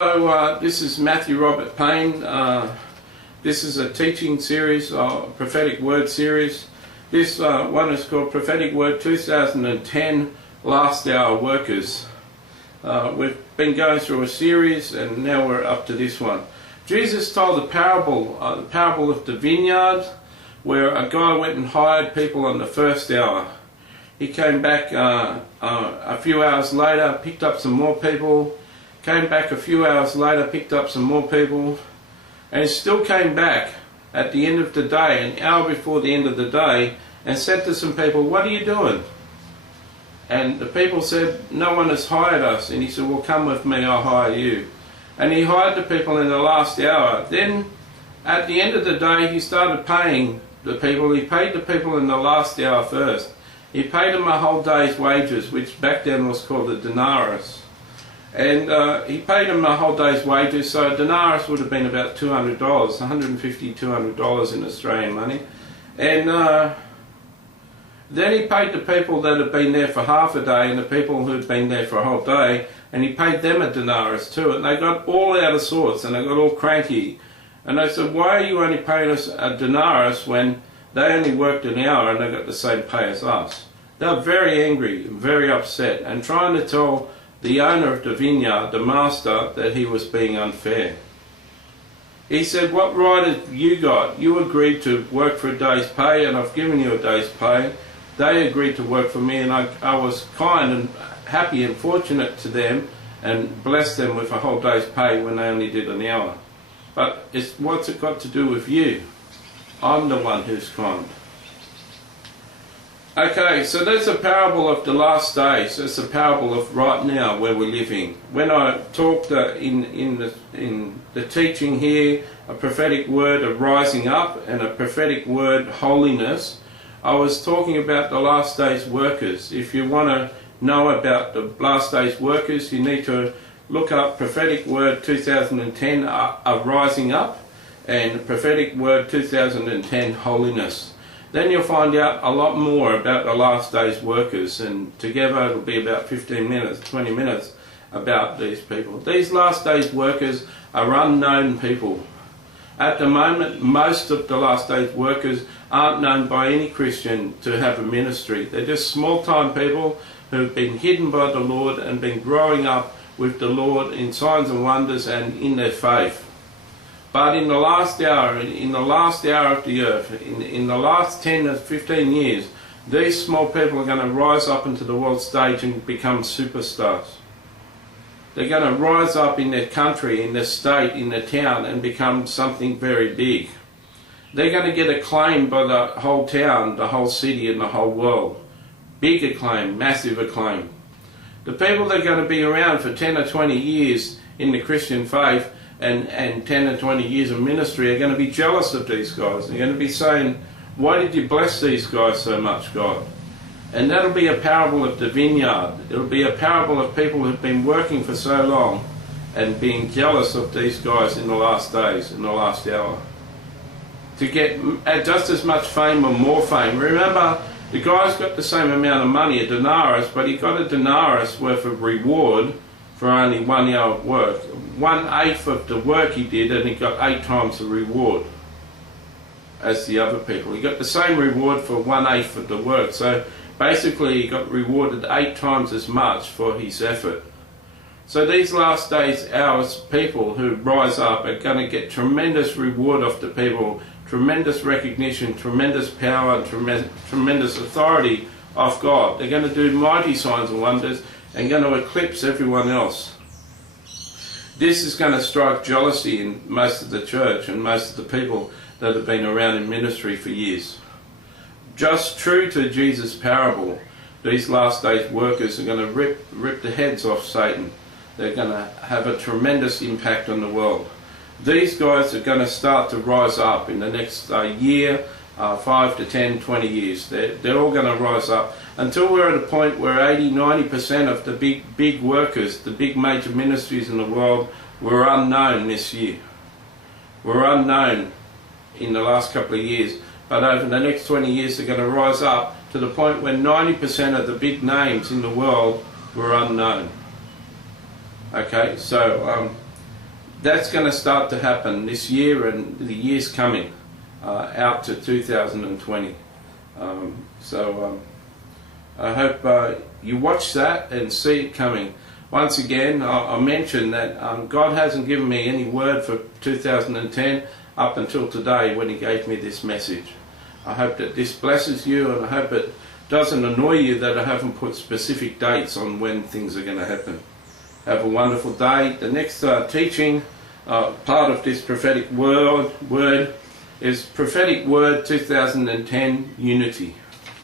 So this is Matthew Robert Payne. This is a teaching series, prophetic word series. This one is called Prophetic Word 2010 Last Hour Workers. We've been going through a series and now we're up to this one. Jesus told the parable of the vineyard, where a guy went and hired people on the first hour. He came back a few hours later, picked up some more people, came back a few hours later, picked up some more people, and still came back at the end of the day, an hour before the end of the day, and said to some people, "What are you doing?" And the people said, "No one has hired us." And he said, "Well, come with me, I'll hire you." And he hired the people in the last hour. Then at the end of the day, he started paying the people. He paid the people in the last hour first. He paid them a whole day's wages, which back then was called a denarius. And he paid them a whole day's wages, so a denarius would have been about $200, $150, $200 in Australian money. And then he paid the people that had been there for half a day and the people who had been there for a whole day, and he paid them a denarius too. And they got all out of sorts and they got all cranky. And they said, "Why are you only paying us a denarius when they only worked an hour and they got the same pay as us?" They were very angry, very upset, and trying to tell the owner of the vineyard, the master, that he was being unfair. He said, "What right have you got? You agreed to work for a day's pay and I've given you a day's pay. They agreed to work for me and I was kind and happy and fortunate to them and blessed them with a whole day's pay when they only did an hour. But what's it got to do with you? I'm the one who's kind." Okay, so there's a parable of the last days. There's a parable of right now where we're living. When I talked in the teaching here, a prophetic word of rising up and a prophetic word holiness, I was talking about the last days workers. If you want to know about the last days workers, you need to look up prophetic word 2010 of rising up and prophetic word 2010 holiness. Then you'll find out a lot more about the last days workers, and together it'll be about 15 minutes, 20 minutes about these people. These last days workers are unknown people. At the moment, most of the last days workers aren't known by any Christian to have a ministry. They're just small-time people who've been hidden by the Lord and been growing up with the Lord in signs and wonders and in their faith. But in the last hour of the earth, in the last 10 or 15 years, these small people are going to rise up into the world stage and become superstars. They're going to rise up in their country, in their state, in their town and become something very big. They're going to get acclaimed by the whole town, the whole city and the whole world. Big acclaim, massive acclaim. The people that are going to be around for 10 or 20 years in the Christian faith and 10 or 20 years of ministry are going to be jealous of these guys. They're going to be saying, "Why did you bless these guys so much, God?" And that'll be a parable of the vineyard. It'll be a parable of people who've been working for so long and being jealous of these guys in the last days, in the last hour, to get just as much fame or more fame. Remember, the guy's got the same amount of money, a denarius, but he got a denarius worth of reward for only 1 hour of work. 1/8 of the work he did, and he got 8 times the reward as the other people. He got the same reward for 1/8 of the work. So basically he got rewarded 8 times as much for his effort. So these last days hours people who rise up are going to get tremendous reward off the people, tremendous recognition, tremendous power and tremendous authority of God. They're going to do mighty signs and wonders and going to eclipse everyone else. This is going to strike jealousy in most of the church and most of the people that have been around in ministry for years. Just true to Jesus' parable, these last days workers are going to rip the heads off Satan. They're going to have a tremendous impact on the world. These guys are going to start to rise up in the next year, 5 to 10, 20 years. They're all going to rise up until we're at a point where 80-90% of the big workers, the big major ministries in the world, were unknown this year. Were unknown in the last couple of years, but over the next 20 years they're going to rise up to the point where 90% of the big names in the world were unknown. Okay, so that's going to start to happen this year and the years coming out to 2020. I hope you watch that and see it coming. Once again, I mentioned that God hasn't given me any word for 2010 up until today when He gave me this message. I hope that this blesses you, and I hope it doesn't annoy you that I haven't put specific dates on when things are going to happen. Have a wonderful day. The next teaching, part of this prophetic word is Prophetic Word 2010 Unity.